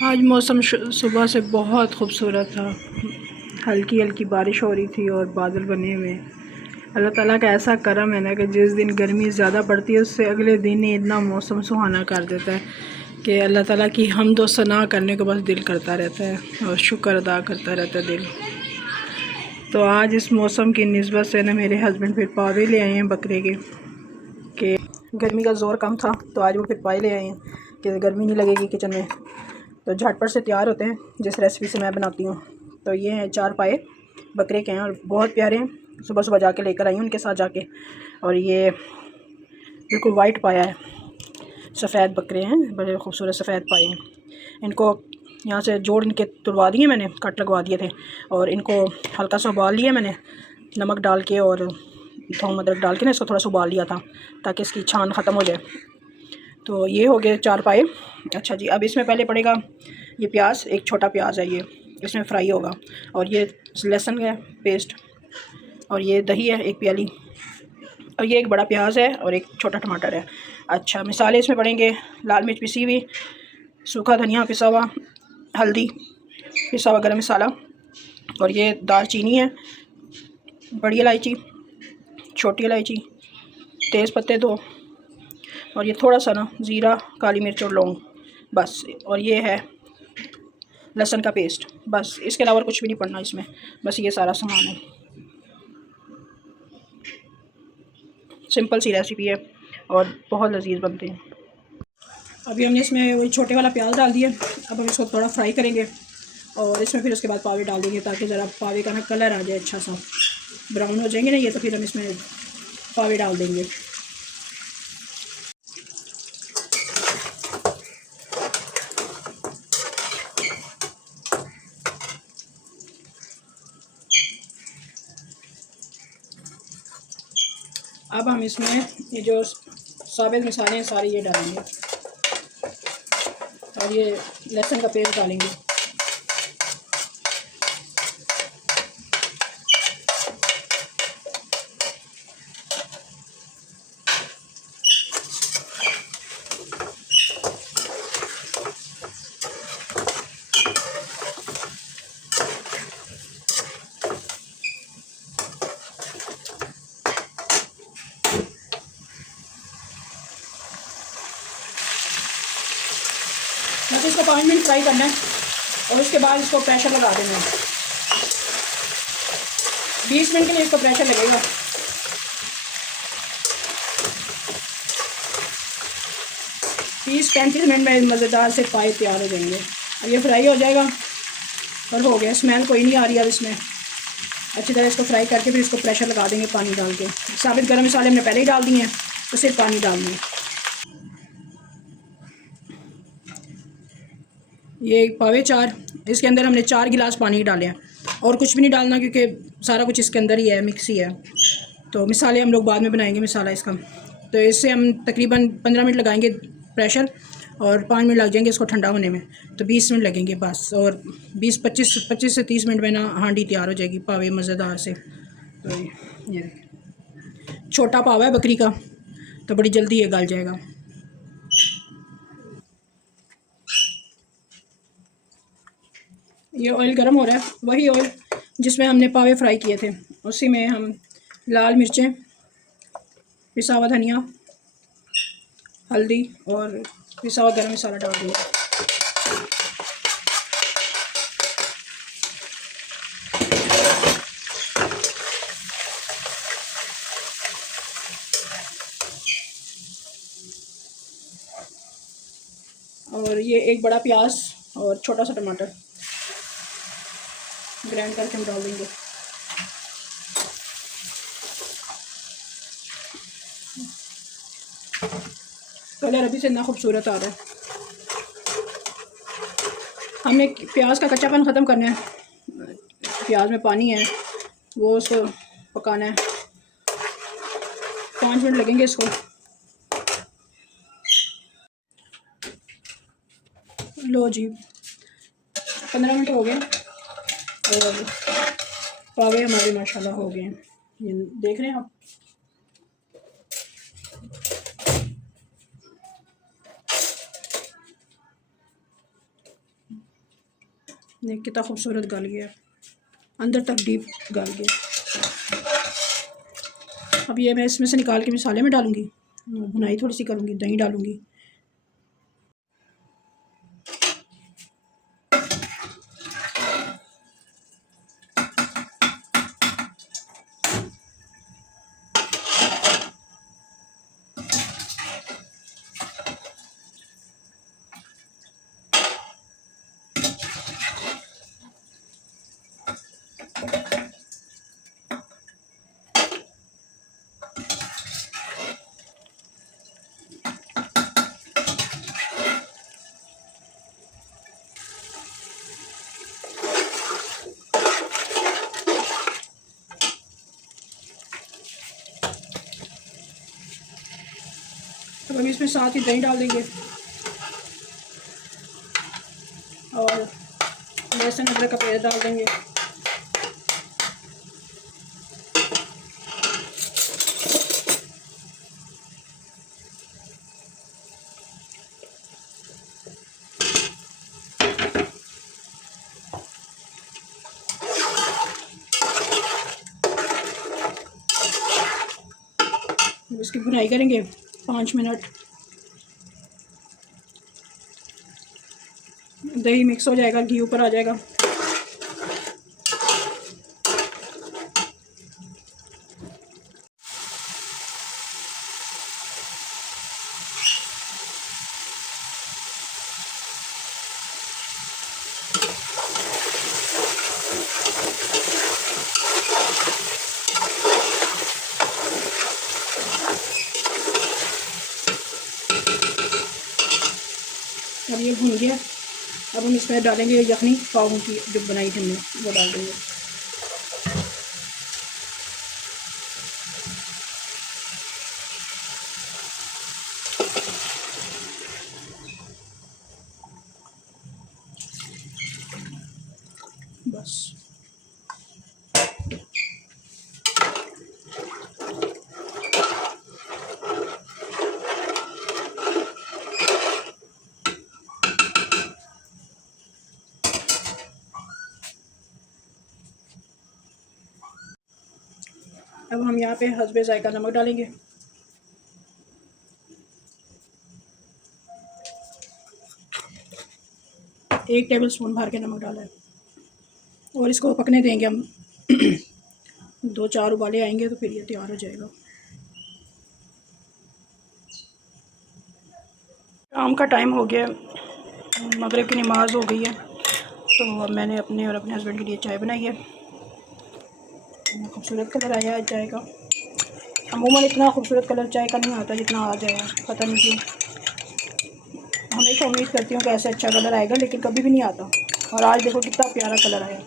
आज मौसम सुबह से बहुत खूबसूरत था। हल्की हल्की बारिश हो रही थी और बादल बने हुए। अल्लाह ताला का ऐसा करम है ना कि जिस दिन गर्मी ज़्यादा पड़ती है उससे अगले दिन ही इतना मौसम सुहाना कर देता है कि अल्लाह ताला की हम्द व सना करने को बस दिल करता रहता है और शुक्र अदा करता रहता है दिल। तो आज इस मौसम की निस्बत से ना मेरे हस्बैंड फिर पावे ले आए हैं बकरे के कि गर्मी का ज़ोर कम था, तो आज वो फिर पाए ले आए हैं कि गर्मी नहीं लगेगी किचन में। तो झटपट से तैयार होते हैं जिस रेसिपी से मैं बनाती हूँ। तो ये हैं 4 पाए बकरे के हैं और बहुत प्यारे हैं। सुबह सुबह जाके लेकर आई हूँ उनके साथ जाके। और ये बिल्कुल वाइट पाया है, सफ़ेद बकरे हैं, बड़े खूबसूरत सफ़ेद पाए हैं। इनको यहाँ से जोड़ इनके तुड़वा दिए मैंने, कट लगवा दिए थे और इनको हल्का सा उबाल लिया मैंने नमक डाल के और थोम अदरक डाल के ना इसको थोड़ा सा उबाल लिया था ताकि इसकी छान ख़त्म हो जाए। तो ये हो गए 4 पाए। अच्छा जी, अब इसमें पहले पड़ेगा ये प्याज, एक छोटा प्याज है ये, इसमें फ्राई होगा। और ये लहसुन है पेस्ट, और ये दही है 1 प्याली, और ये एक बड़ा प्याज है और एक छोटा टमाटर है। अच्छा, मसाले इसमें पड़ेंगे लाल मिर्च पिसी हुई, सूखा धनिया पिसा हुआ, हल्दी, पिसा हुआ गरम मसाला, और ये दालचीनी है, बड़ी इलायची, छोटी इलायची, तेज़ पत्ते 2, और ये थोड़ा सा ना ज़ीरा, काली मिर्च और लौंग बस। और ये है लहसुन का पेस्ट, बस। इसके अलावा कुछ भी नहीं पड़ना इसमें, बस ये सारा सामान है। सिंपल सी रेसिपी है और बहुत लजीज बनते हैं। अभी हमने इसमें वही छोटे वाला प्याज डाल दिया। अब हम इसको थोड़ा फ्राई करेंगे और इसमें फिर उसके बाद पावे डाल देंगे ताकि ज़रा पावे का ना कलर आ जाए, अच्छा सा ब्राउन हो जाएंगे ना ये, तो फिर हम इसमें पावे डाल देंगे। अब हम इसमें ये जो साबित मसाले हैं सारे ये डालेंगे और ये लहसुन का पेस्ट डालेंगे। बस इसको 5 मिनट फ्राई करना है और उसके बाद इसको प्रेशर लगा देना है। 20 मिनट के लिए इसको प्रेशर लगेगा। तीस 35 मिनट में मज़ेदार से पाए तैयार हो जाएंगे। अब ये फ्राई हो जाएगा और हो गया, स्मेल कोई नहीं आ रही। अब इसमें अच्छी तरह इसको फ्राई करके फिर इसको प्रेशर लगा देंगे पानी डाल के। साबित गरम मसाले हमने पहले ही डाल दिए हैं, तो सिर्फ पानी डाल दें। ये पावे 4, इसके अंदर हमने 4 गिलास पानी डाले हैं और कुछ भी नहीं डालना क्योंकि सारा कुछ इसके अंदर ही है, मिक्स ही है। तो मसाले हम लोग बाद में बनाएंगे मसाला इसका। तो इससे हम तकरीबन 15 मिनट लगाएंगे प्रेशर और 5 मिनट लग जाएंगे इसको ठंडा होने में, तो 20 मिनट लगेंगे बस। और 25 से 30 मिनट में ना हांडी तैयार हो जाएगी पावे मज़ेदार से। तो ये देखिए छोटा पावा है बकरी का, तो बड़ी जल्दी ये गल जाएगा। ये ऑयल गर्म हो रहा है, वही ऑयल जिसमें हमने पावे फ्राई किए थे, उसी में हम लाल मिर्चें, पिसा हुआ धनिया, हल्दी और पिसा हुआ गरम मसाला डाल दिया। और ये एक बड़ा प्याज और छोटा सा टमाटर ग्राइंड करके हम डाल देंगे। कलर अभी से इतना खूबसूरत आ रहा है। हमने प्याज का कच्चापन ख़त्म करना है। प्याज में पानी है वो उसको पकाना है, 5 मिनट लगेंगे इसको। लो जी, 15 मिनट हो गए और पावे हमारे माशाल्लाह हो गए हैं। ये देख रहे हैं आप। ये कितना खूबसूरत गल गया, अंदर तक डीप गल गया। अब ये मैं इसमें से निकाल के मसाले में डालूँगी, भुनाई थोड़ी सी करूँगी, दही डालूँगी। तो हम इसमें साथ ही दही डाल देंगे और लहसुन अदरक का पेस्ट डाल देंगे। इसकी भुनाई करेंगे 5 मिनट। दही मिक्स हो जाएगा, घी ऊपर आ जाएगा। अब ये भुन गया। अब हम इसमें डालेंगे यखनी पाव की जो बनाई थी हमने, वो डाल देंगे। बस अब हम यहाँ पे हस्बे जायका नमक डालेंगे। एक टेबल स्पून भर के नमक डाला है और इसको पकने देंगे हम 2-4 उबाले आएंगे तो फिर ये तैयार हो जाएगा। शाम का टाइम हो गया, मगरिब की नमाज़ हो गई है, तो मैंने अपने और अपने हस्बैंड के लिए चाय बनाई है। खूबसूरत कलर आया है चाय का। अमूमन इतना खूबसूरत कलर चाय का नहीं आता जितना आ जाएगा, पता नहीं क्यों। हमेशा उम्मीद करती हूँ कि ऐसे अच्छा कलर आएगा, लेकिन कभी भी नहीं आता। और आज देखो कितना प्यारा कलर आया।